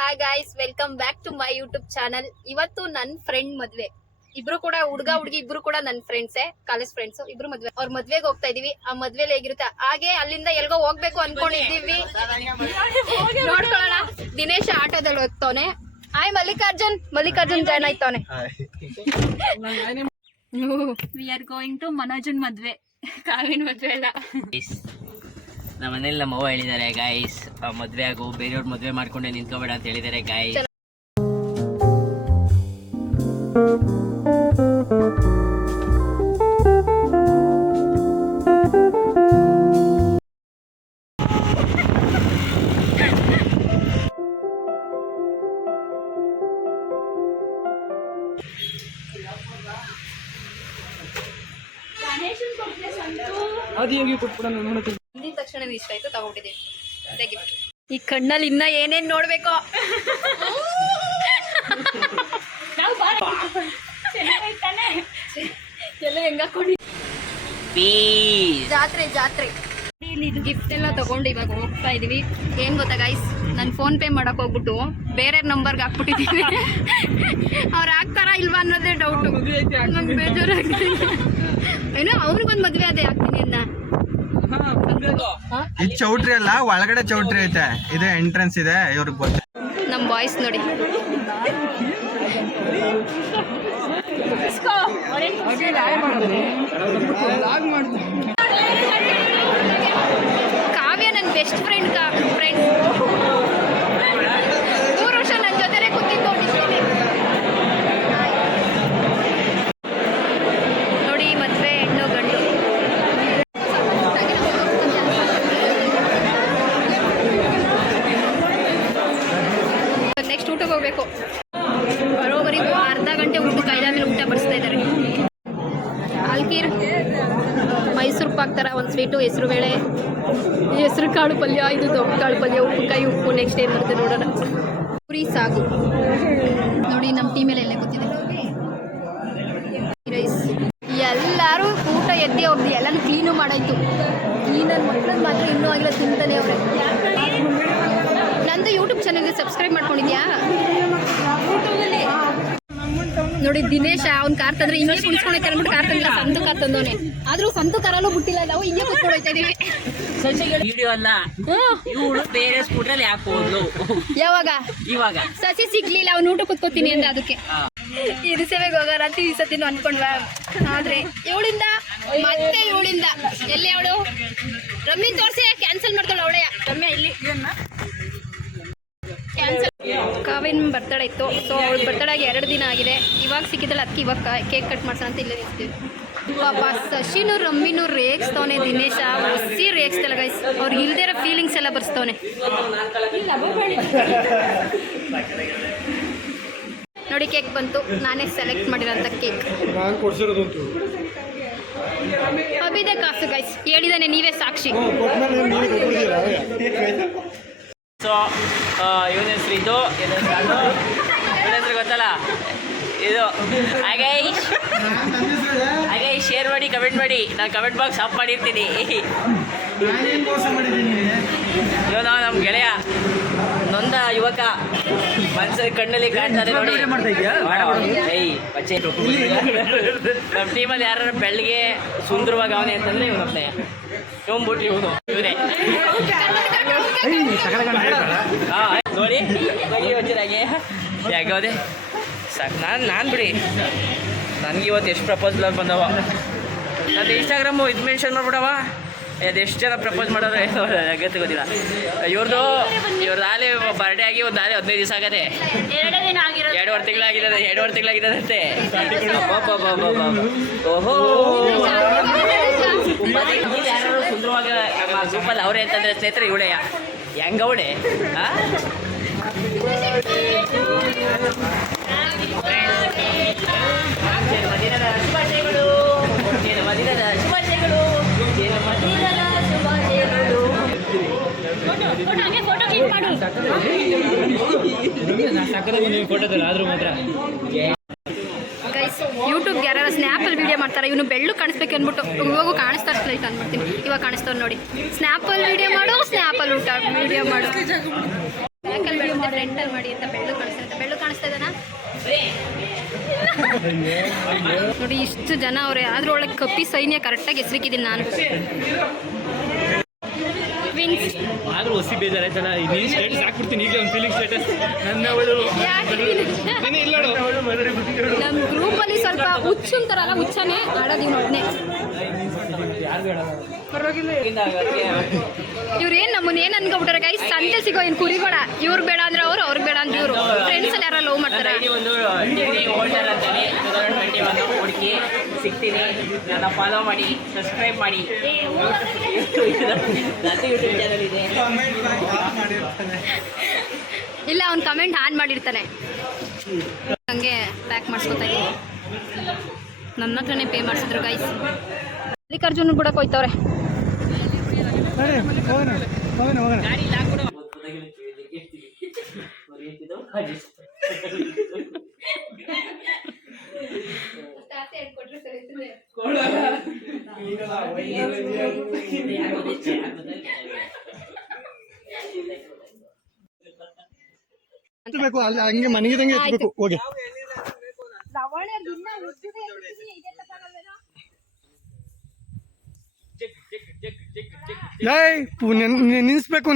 Hi guys, welcome back to my YouTube channel. ಇವತ್ತು ನನ್ನ friend ಮದ್ವೆ. ಇಬ್ರು ಕೂಡ ಹುಡುಗ ಹುಡುಗಿ ಇಬ್ರು ಕೂಡ ನನ್ನ ಫ್ರೆಂಡ್ಸೇ, ಕಾಲೇಜ್ ಫ್ರೆಂಡ್ಸ್. ಇಬ್ರು ಮದ್ವೆ, ಅವ್ರ ಮದ್ವೆಗೆ ಹೋಗ್ತಾ ಇದೀವಿ. ಆ ಮದ್ವೆಲಿ ಹೇಗಿರುತ್ತೆ ಹಾಗೆ ಅಲ್ಲಿಂದ ಎಲ್ಗೋ ಹೋಗ್ಬೇಕು ಅನ್ಕೊಂಡಿದೀವಿ. ನೋಡ್ಕೊಳ್ಳೋಣ. ದಿನೇಶ್ ಆಟೋದಲ್ಲಿ ಹೋಗ್ತಾನೆ. ಹಾಯ್ ಮಲ್ಲಿಕಾರ್ಜುನ್ ಜಾಯ್ನ್ ಆಯ್ತಾನೆ. ವಿ ಆರ್ ಗೋಯಿಂಗ್ ಟು ಮನೋಜನ್ ಮದ್ವೆ, ಕಾವಿನ ಮದ್ವೆ ಅಲ್ಲ. ನಮ್ಮ ಮನೇಲಿ ನಮ್ಮ ಅವ್ವ ಹೇಳಿದ್ದಾರೆ ಗಾಯ್ಸ್, ಮದ್ವೆ ಆಗು, ಬೇರೆಯವ್ರ ಮದ್ವೆ ಮಾಡ್ಕೊಂಡೆ ನಿಂತ್ಕೋಬೇಡ ಅಂತ ಹೇಳಿದ್ದಾರೆ ಗಾಯ್ಸ್. ಅಂದಿದ ತಕ್ಷಣ ಇಷ್ಟ ಆಯ್ತು, ತಗೊಂಡಿದ್ದೀವಿ. ಅದೇ ಗಿಫ್ಟ್. ಈ ಕಣ್ಣಲ್ಲಿ ಇನ್ನ ಏನೇನ್ ನೋಡ್ಬೇಕೋ. ಎಲ್ಲ ಹೆಂಗ ಜಾತ್ರೆ ಇದು ಗಿಫ್ಟ್ ಎಲ್ಲ ತಗೊಂಡು ಇವಾಗ ಹೋಗ್ತಾ ಇದೀವಿ. ಏನ್ ಗೊತ್ತಾ ಗೈಸ್, ನಾನು ಫೋನ್ ಪೇ ಮಾಡಕ್ ಹೋಗ್ಬಿಟ್ಟು ಬೇರೆ ನಂಬರ್ಗೆ ಹಾಕ್ಬಿಟ್ಟಿದ್ದೀವಿ. ಅವ್ರು ಹಾಕ್ತಾರಾ ಇಲ್ವಾ ಅನ್ನೋದೇ ಡೌಟು. ನಂಗೆ ಬೇಜಾರಾಗ್ತೀನಿ. ಏನೋ ಅವ್ರಿಗೊಂದು ಮದ್ವೆ ಅದೇ ಹಾಕ್ತೀನಿ ಅಂದ. ಇದು ಚೌಟ್ರಿ ಅಲ್ಲ, ಒಳಗಡೆ ಚೌಟ್ರಿ ಐತೆ. ಇದೆ ಎಂಟ್ರೆನ್ಸ್ ಇದೆ. ಇವ್ರಿಗೆ ಗೊತ್ತ. ನಮ್ ಬಾಯ್ಸ್ ನೋಡಿ, ಕಾವ್ಯ ನನ್ನ ಬೆಸ್ಟ್ ಫ್ರೆಂಡ್. 3 ವರ್ಷ ನನ್ನ ಜೊತೆನೆ ಕೂತಿದ್ದು ನೋಡಿ. ಮದ್ವೆ ಹೆಣ್ಣು ಗಂಡು. ನೆಕ್ಸ್ಟ್ ಊಟಕ್ಕೆ ಹೋಗ್ಬೇಕು. ಬರೋಬರಿ ಅರ್ಧ ಗಂಟೆ ಊಟಕ್ಕೆ, ಐದಾದ್ಮೇಲೆ ಊಟ ಬಡಿಸ್ತಾ ಇದ್ದಾರೆ. ಆಲ್ಕೀರ್, ಮೈಸೂರು ಪಾಕ್ ಥರ ಒಂದು ಸ್ವೀಟು, ಹೆಸರು ಬೇಳೆ, ಹೆಸರು ಕಾಳು ಪಲ್ಯ, ಇದು ದೊಡ್ಡ ಕಾಳು ಪಲ್ಯ, ಉಪ್ಪುಕಾಯಿ ಉಪ್ಪು. ನೆಕ್ಸ್ಟ್ ಏನು ಬರುತ್ತೆ ನೋಡೋಣ. ಪುರಿ ಸಾಗು ನೋಡಿ, ನಮ್ಮ ಟೀಮೇಲೆ ಎಲ್ಲ ಗೊತ್ತಿದೆ. ರೈಸ್. ಎಲ್ಲರೂ ಊಟ ಎದ್ದಿ ಅವ್ರದ್ದು ಎಲ್ಲನೂ ಕ್ಲೀನು ಮಾಡಾಯ್ತು. ಕ್ಲೀನಲ್ಲಿ ಮಕ್ಕಳದ್ದು ಮಾತ್ರ ಇನ್ನೂ ಆಗಿಲ್ಲ, ತಿಂತಾನೆ ಅವ್ರೆ. ನಂದು ಯೂಟ್ಯೂಬ್ ಚಾನಲ್ಗೆ ಸಬ್ಸ್ಕ್ರೈಬ್ ಮಾಡ್ಕೊಂಡಿದ್ಯಾ? ನೋಡಿ ದಿನೇಶ ಅವ್ನ ಕಾರ್ ತಂದ್ರೆ ಹಿಂಗೆ ಕುಣಿಸ್ಕೊಂಡೈತೆ ಅಂದ್ಬಿಟ್ಟು ಕಾರ್ ತಂದಿಲ್ಲ, ಸಂತು ಕಾರ್ ತಂದವನೆ. ಆದ್ರೂ ಸಂತು ಕಾರಲ್ಲೂ ಬಿಟ್ಟಿಲ್ಲ, ನಾವು ಹಿಂಗೆ ಕುತ್ಕೊಂಡೋಗ್ತಾ ಇದೀವಿ. ವಿಡಿಯೋ ಅಲ್ಲ, ಇವಳು ಬೇರೆ ಸ್ಕೂಟ್ರಲ್ಲಿ ಯಾಕೆ ಹೋದ್ಲು? ಯಾವಾಗ? ಇವಾಗ ಸಸಿ ಸಿಗ್ಲಿಲ್ಲ, ಅವ್ನು ಊಟ ಕುತ್ಕೋತೀನಿ ಅಂದ. ಅದಕ್ಕೆ ಇದು ಸೇವೆಗೆ ಹೋಗೋಣ ಅಂತ ಈ ಸತಿನೂ ಅನ್ಕೊಂಡ್ವಾ. ಆದ್ರೆ ಇವಳಿಂದ ಎಲ್ಲಿ ಅವಳು ರಮ್ಯ ತೋರಿಸಿ ಕ್ಯಾನ್ಸಲ್ ಮಾಡ್ತಾಳೆ. ಅವಳೆಯ ರಮ್ಯ ಇಲ್ಲಿ ಕ್ಯಾನ್ಸಲ್. ಕಾವಿನ ಬರ್ತಡೇ ಇತ್ತು, ಸೊ ಅವಳ ಬರ್ತಡೇಗೆ 2 ದಿನ ಆಗಿದೆ. ಇವಾಗ ಸಿಕ್ಕಿದ್ದಲ್ಲ, ಅದಕ್ಕೆ ಇವಾಗ ಕೇಕ್ ಕಟ್ ಮಾಡ್ಸೋಣ ಅಂತ ಇಲ್ಲೇ ನಿಲ್ತೀವಿ. ಪಾಪ ಶಶಿನೂ ರಮ್ಮಿನೂ ರೇಗಿಸ್ತವನೆ. ದಿನೇಶ ಹೊಸಿ ರೇಗಿಸ್ತಲ್ಲ ಗೈಸ್. ಅವ್ರಿಗೆ ಇಲ್ದೇ ಇರೋ ಫೀಲಿಂಗ್ಸ್ ಎಲ್ಲ ಬರ್ಸ್ತವನೆ. ನೋಡಿ ಕೇಕ್ ಬಂತು, ನಾನೇ ಸೆಲೆಕ್ಟ್ ಮಾಡಿರೋಂಥ ಕೇಕ್. ಅಭಿದೆ ಕಾಸು ಗೈಸ್, ಹೇಳಿದಾನೆ, ನೀವೇ ಸಾಕ್ಷಿ. ಸೊ ಇವನ ಹೆಸರು ಇದು, ಇವನ ಹೆಸರು ಗೊತ್ತಲ್ಲ ಇದು. ಹಾಗೆ ಶೇರ್ ಮಾಡಿ, ಕಮೆಂಟ್ ಮಾಡಿ. ನಾನು ಕಮೆಂಟ್ ಬಾಕ್ಸ್ ಆಫ್ ಮಾಡಿರ್ತೀನಿ. ಇವನು ನಮ್ಮ ಗೆಳೆಯ, ನೊಂದ ಯುವಕ, ಮನಸ್ಸು ಕಣ್ಣಲ್ಲಿ ಕಾಣ್ತಾರೆ ನೋಡಿ. ನಮ್ಮ ಟೀಮಲ್ಲಿ ಯಾರು ಬೆಳಗ್ಗೆ ಸುಂದರವಾಗಿ ಅವನೇ ಅಂತಂದ್ರೆ ಇವನೊಬ್ಬನೇ. ಇವನ್ಬಿಟ್ರಿ ಇವನೇ ನೋಡಿ ವಜ್ರಾಗೆ ಯಾಕೆ ಹೋದೆ ಸಾಕು. ನಾನು ಬಿಡಿ, ನನಗೆ ಇವತ್ತು ಎಷ್ಟು ಪ್ರಪೋಸಲ್ ಬಂದವ. ಅದು ಇನ್ಸ್ಟಾಗ್ರಾಮು ಇದು ಮೆನ್ಷನ್ ಮಾಡ್ಬಿಡವ. ಅದೆಷ್ಟು ಜನ ಪ್ರಪೋಸ್ ಮಾಡೋರು ಅಗತ್ಯ ಗೊತ್ತಿಲ್ಲ. ಇವ್ರದ್ದು ಆಲೆ ಬರ್ಡೇ ಆಗಿ ಒಂದು 15 ದಿವಸ ಆಗದೆ. 2.5 ತಿಂಗಳಾಗಿದ್ದದಂತೆ. ಓಹೋ, ಯಾರು ಸುಂದರವಾಗ ನಮ್ಮ ಗ್ರೂಪಲ್ಲಿ ಅವರೇ ಅಂತಂದ್ರೆ ಸ್ನೇಹಿತರೆ ಇವಳೆಯ ಹೆಂಗವಳೆ. ಶುಭಾಶಯಗಳು. ಯೂಟ್ಯೂಬ್ಗೆ ಯಾರು ಸ್ನ್ಯಾಪಲ್ಲಿ ವೀಡಿಯೋ ಮಾಡ್ತಾರೆ, ಇವನು ಬೆಳ್ಳು ಕಾಣಿಸ್ಬೇಕು ಅಂದ್ಬಿಟ್ಟು ಇವಾಗೂ ಕಾಣಿಸ್ತಾ ಲೈಟ್ ಅಂದ್ಬಿಡ್ತೀನಿ. ಇವಾಗ ಕಾಣಿಸ್ತವ್ರು ನೋಡಿ. ಸ್ನ್ಯಾಪಲ್ಲಿ ವೀಡಿಯೋ ಮಾಡು, ಸ್ನ್ಯಾಪಲ್ಲಿ ಊಟ ವೀಡಿಯೋ ಮಾಡು. ಬ್ಯಾಕಲ್ಲಿ ಬೇಡ ಫ್ರಂಟಲ್ಲಿ ಮಾಡಿ ಅಂತ ಬೆಳ್ಳು ಕಾಣಿಸ್ತಾ ಇದೆನಾ ನೋಡಿ ಇಷ್ಟು ಜನ ಅವ್ರೆ ಆದ್ರೂ ಒಳಗೆ ಕಪ್ಪಿ ಸೈನ್ಯ ಕರೆಕ್ಟಾಗಿ ಹೆಸರಿಕಿದ್ದೀನಿ ನಾನು ಟ್ವಿನ್ಸ್ ಆದ್ರೂ ಹೊಸಿ ಬೇಜಾರಾಯ್ತಲ್ಲ ನೀನು ಸ್ಟೇಟಸ್ ಹಾಕ್ಬಿಡ್ತೀನಿ ಈಗ ಒಂದು ಫೀಲಿಂಗ್ ಸ್ಟೇಟಸ್ ನನ್ನವಳು ನಮ್ಮ ಗ್ರೂಪಲ್ಲಿ ಸ್ವಲ್ಪ ಹುಚ್ಚು ಅಂತಾರಲ್ಲ ಹುಚ್ಚನೇ ಆಡೋದೀವಿ ನೋಡ್ನೆ ಇವ್ರೇನ್ ನಮ್ಮನ್ನ ಏನ್ ಅನ್ಕೊಬಿಟ್ಟಾರೆ ಗೈಸ್ ಸಂತೆ ಸಿಗೋ ಏನ್ ಕುರಿಬೇಡ ಇವ್ರು ಬೇಡ ಅಂದ್ರೆ ಅವ್ರಿಗೆ ಬೇಡ ಅಂದ್ರೆ ಇವ್ರು ಫ್ರೆಂಡ್ಸ್ ಅಲ್ಲಿ ಯಾರೋ ಲವ್ ಮಾಡ್ತಾರೆ ಒಂದು ಡಿಗ್ರಿ ಹೋಲ್ಡರ್ ಅಂತಾನೆ 2021 ಹುಡುಕಿ ಸಿಗ್ತೀನಿ ನನ್ನ ಫಾಲೋ ಮಾಡಿ ಸಬ್ಸ್ಕ್ರೈಬ್ ಮಾಡಿ ನನ್ನ ಯೂಟ್ಯೂಬ್ ಚಾನಲ್ ಇದೆ ಇಲ್ಲ ಅವ್ನು ಕಮೆಂಟ್ ಆನ್ ಮಾಡಿರ್ತಾನೆ ಹಂಗೆ ಪ್ಯಾಕ್ ಮಾಡಿಸ್ಕೊತಾ ಇದ್ದೀನಿ ನನ್ನ ಹತ್ರನೇ ಪೇ ಮಾಡಿಸಿದ್ರು ಗೈಸ್ ಮಲ್ಲಿಕಾರ್ಜುನ್ ಕೂಡ ಹೋಯ್ತವ್ರೆ ಹಂಗೆ ಮನೆಗಿದಂಗೆ ಎತ್ಬೇಕು ಹೋಗಿ ನಿನ್ಸ್ಬೇಕು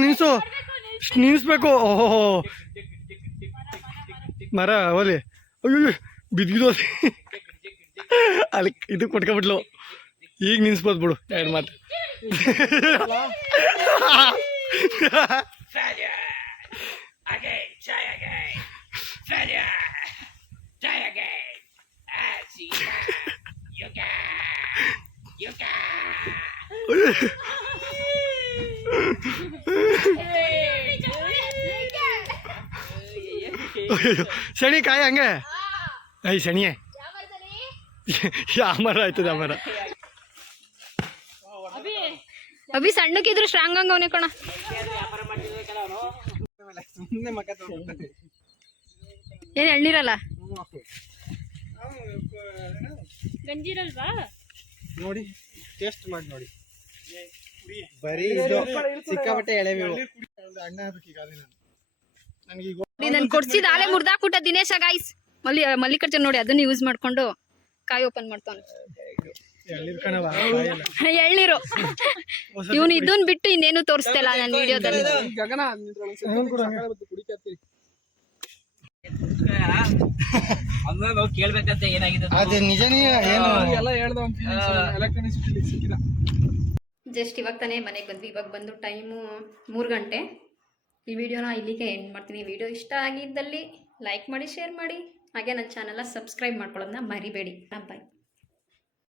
ನಿನ್ಸ್ಬೇಕು ಓಹೋ ಮರ ಓಲಿ ಅಯ್ಯೋ ಬಿದ್ದಿದ್ದು ಅಲ್ಲಿ ಇದು ಕೊಟ್ಕೊಬಿಟ್ಲು ಈಗ ನಿನ್ಸ್ಬೋದು ಬಿಡು ಎರಡು ಮಾತು ಶನಿ ಕಾಯ ಹಂಗೆ ಐ ಶನಿಯೇ ಯಾಮರ ಆಯ್ತದ ಅಮರ ಅಭಿ ಸಣ್ಣಕ್ಕಿದ್ರು ಸ್ಟ್ರಾಂಗ್ ಹಂಗವನೇ ಕಣ ಏನ್ ಎಳ್ನೀರಲ್ಲ ಗಂಜಿರಲ್ವಾ ನೋಡಿ ಟೇಸ್ಟ್ ಮಾಡಿ ನೋಡಿ ಬರೀ ಇದು ಸಿಕ್ಕಾಪಟ್ಟೆ ಎಳೆವು ಅಣ್ಣ ನನ್ ಕೊಡ್ಸಿದ ಆಲೆ ಮುರ್ದಾಕ್ಬಿಟ್ಟ ದಿನೇಶ ಗಾಯ್ಸ್ ಮಲ್ಲಿಕಾರ್ಜುನ್ ನೋಡಿ ಅದನ್ನ ಯೂಸ್ ಮಾಡ್ಕೊಂಡು ಕಾಯಿ ಓಪನ್ ಮಾಡ್ತಾನೆ ಎಳ್ನೀರು ಇವನು ಇದನ್ ಬಿಟ್ಟು ಇನ್ನೇನು ತೋರಿಸ್ತಿಲ್ಲ ನನ್ನ ವಿಡಿಯೋದಲ್ಲಿ ಕೇಳ್ಬೇಕಂತ ಏನಾಗಿದೆ ಅದೇ ನಿಜನೇ ಏನು ಜಸ್ಟ್ ಇವಾಗ ತಾನೇ ಮನೆಗೆ ಬಂದ್ವಿ ಇವಾಗ ಬಂದು ಟೈಮು 3 ಗಂಟೆ ಈ ವಿಡಿಯೋನ ಇಲ್ಲಿಗೆ ಎಂಡ್ ಮಾಡ್ತೀನಿ ವಿಡಿಯೋ ಇಷ್ಟ ಆಗಿದ್ದಲ್ಲಿ ಲೈಕ್ ಮಾಡಿ ಶೇರ್ ಮಾಡಿ ಹಾಗೆ ನನ್ನ ಚಾನಲ್ನ ಸಬ್ಸ್ಕ್ರೈಬ್ ಮಾಡ್ಕೊಳ್ಳೋದನ್ನ ಮರಿಬೇಡಿ ಬಾಯ್